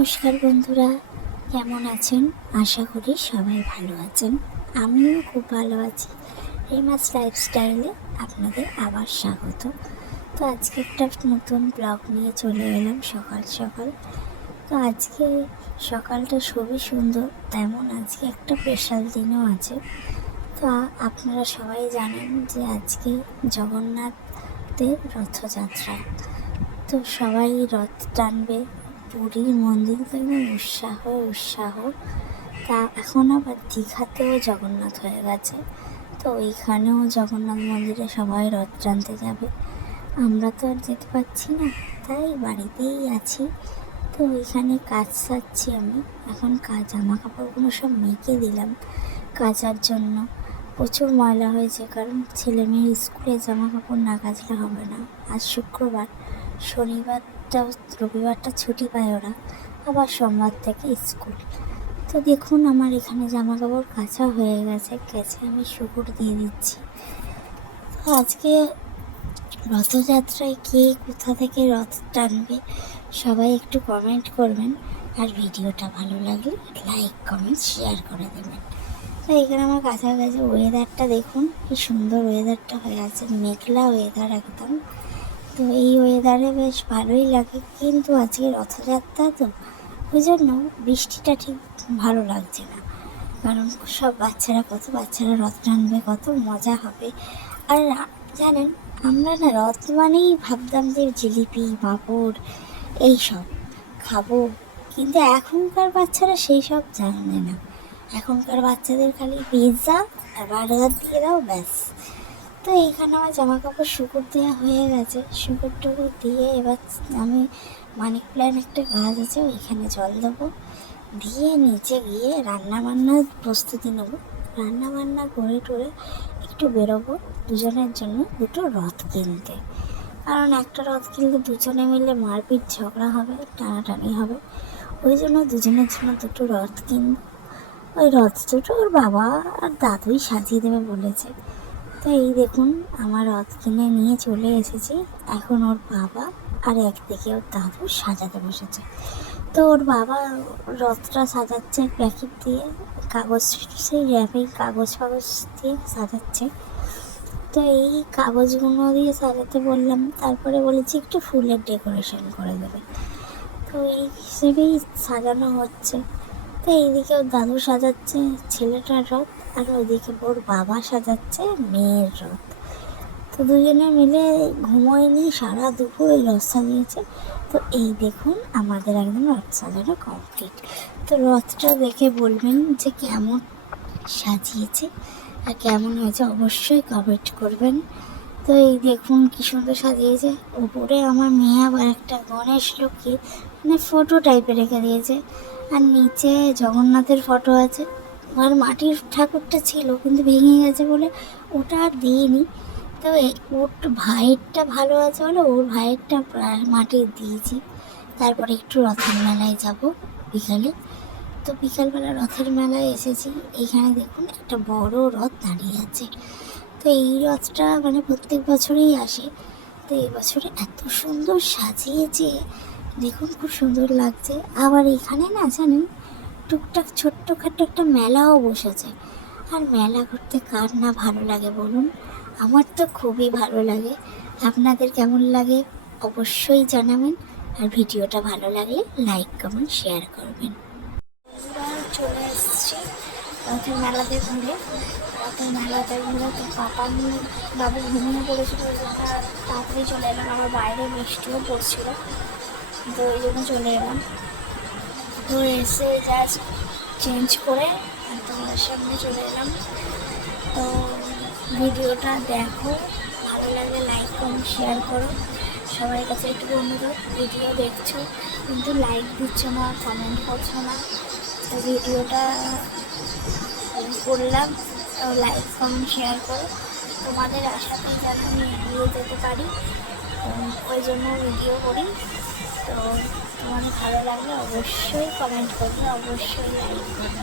নমস্কার বন্ধুরা, কেমন আছেন? আশা করি সবাই ভালো আছেন। আমিও খুব ভালো আছি। রিমাস লাইফস্টাইলে আপনাদের আবার স্বাগত। তো আজকে একটা নতুন ব্লগ নিয়ে চলে এলাম সকাল সকাল। তো আজকে সকালটা খুবই সুন্দর, তেমন আজকে একটা স্পেশাল দিনও আছে। তো আপনারা সবাই জানেন যে আজকে জগন্নাথের রথযাত্রা। তো সবাই রথ টানবে পুরীর মন্দির তো উৎসাহ উৎসাহ। তা এখন আবার দীঘাতেও জগন্নাথ হয়ে গেছে। তো ওইখানেও জগন্নাথ মন্দিরে সবাই রথ টানতে যাবে। আমরা তো আর যেতে পারছি না, তাই বাড়িতেই আছি। তো ওইখানে কাজ সারছি আমি। এখন কাজ জামা কাপড়গুলো সব মেকে দিলাম কাচার জন্য। প্রচুর ময়লা হয়েছে, কারণ ছেলে মেয়ের স্কুলে জামা কাপড় না কাচলে হবে না। আজ শুক্রবার শনিবারটা রবিবারটা ছুটি পায় ওরা, আবার সোমবার থেকে স্কুল। তো দেখুন আমার এখানে জামা কাপড় কাঁচা হয়ে গেছে কেচে আমি শুকুর দিয়ে দিচ্ছি। আজকে রথযাত্রায় কে কোথা থেকে রথ টানবে সবাই একটু কমেন্ট করবেন, আর ভিডিওটা ভালো লাগলে লাইক কমেন্ট শেয়ার করে দেবেন। তো এখানে আমার কাছাকাছি ওয়েদারটা দেখুন, কি সুন্দর ওয়েদারটা হয়ে আছে, মেঘলা ওয়েদার একদম। তো এই ওয়েদারে বেশ ভালোই লাগে, কিন্তু আজকে রথযাত্রা তো ওই জন্য বৃষ্টিটা ঠিক ভালো লাগছে না। কারণ সব বাচ্চারা কত বাচ্চারা রথ টানবে, কত মজা হবে। আর জানেন, আমরা না রথ মানেই ভাবতাম যে জিলিপি, পাঁপড় এইসব খাব। কিন্তু এখনকার বাচ্চারা সেই সব জানে না। এখনকার বাচ্চাদের খালি পিৎজা আর বার্গার দিয়ে দাও, ব্যাস। তো এইখানে আমার জামা কাপড় শুকুর দেওয়া হয়ে গেছে। শুকুর টুকুর দিয়ে এবার আমি মানিক প্ল্যান একটা গাছ আছে, ওইখানে জল দেবো। দিয়ে নিচে গিয়ে রান্না বান্নার প্রস্তুতি নেব। রান্না বান্না করে টরে একটু বেরোবো দুজনের জন্য দুটো রথ কিনতে। কারণ একটা রথ কিনলে দুজনে মিলে মারপিট ঝগড়া হবে, টানাটানি হবে। ওই জন্য দুজনের জন্য দুটো রথ কিনবো। ওই রথ দুটো ওর বাবা আর দাদুই সাজিয়ে দেবে বলেছে। তো এই দেখুন, আমার রথ কিনে নিয়ে চলে এসেছি। এখন ওর বাবা আর একদিকে ওর দাদু সাজাতে বসেছে। তো ওর বাবা রথটা সাজাচ্ছে প্যাকেট দিয়ে, কাগজ, সেই র্যাপে কাগজ ফাগজ দিয়ে সাজাচ্ছে। তো এই কাগজগুলো দিয়ে সাজাতে বললাম, তারপরে বলেছি একটু ফুলের ডেকোরেশন করে দেবে। তো এই হিসেবেই সাজানো হচ্ছে। তো এইদিকে ওর দাদু সাজাচ্ছে ছেলেটার রথ আর ওইদিকে ওর বাবা সাজাচ্ছে মেয়ের রথ। তো দুজনে মিলে ঘুমোয়নি সারা দুপুর ওই রথ সাজিয়েছে। তো এই দেখুন আমাদের একদম রথ সাজানো কমপ্লিট তো রথটা দেখে বলবেন যে কেমন সাজিয়েছে আর কেমন হয়েছে অবশ্যই কমেন্ট করবেন। তো এই দেখুন কী সুন্দর সাজিয়েছে। উপরে আমার মেয়ে আবার একটা গণেশ লক্ষ্মী মানে ফটো টাইপের রেখে দিয়েছে। আর নিচে জগন্নাথের ফটো আছে। আর মাটির ঠাকুরটা ছিল, কিন্তু ভেঙে গেছে বলে ওটা আর দিইনি। তো ওর ভাইয়েরটা ভালো আছে বলে ওর ভাইয়েরটা প্রায় মাটির দিয়েছি। তারপরে একটু রথের মেলায় যাব বিকালে। তো বিকালবেলা রথের মেলায় এসেছি। এখানে দেখুন একটা বড় রথ দাঁড়িয়ে আছে। তো এই রথটা মানে প্রত্যেক বছরেই আসে। তো এই বছরে এত সুন্দর সাজিয়েছে। দেখুন খুব সুন্দর লাগছে। আবার এখানে না জানেন, টুকটাক ছোট্টখাটো একটা মেলাও বসেছে। আর মেলা ঘুরতে কার না ভালো লাগে বলুন? আমার তো খুবই ভালো লাগে। আপনাদের কেমন লাগে অবশ্যই জানাবেন। আর ভিডিওটা ভালো লাগলে লাইক, কমেন্ট, শেয়ার করবেন। চলে এসেছি রথের মেলাতে ঘুরে। রথের মেলাতে ঘুরে তো পাপা বাবু ঘুমিয়ে পড়েছিল তাড়াতাড়ি চলে এলাম। আমার বাইরে বৃষ্টিও পড়ছিল। তো ওই জন্য চলে এলাম। তো এসে জাস্ট চেঞ্জ করে তোমাদের সামনে চলে এলাম। তো ভিডিওটা দেখো, ভালো লাগলে লাইক কমেন্ট শেয়ার করো। সবার কাছে একটু অনুরোধ, ভিডিও দেখছ, কিন্তু লাইক দিচ্ছ না কমেন্ট করছ না। তো ভিডিওটা করলাম, তো লাইক কমেন্ট শেয়ার করো। তোমাদের আশাতেই যেন আমি এগিয়ে যেতে পারি। ওই জন্য ভিডিও করি। তো তোমাদের ভালো লাগলে অবশ্যই কমেন্ট করবে অবশ্যই লাইক করবে।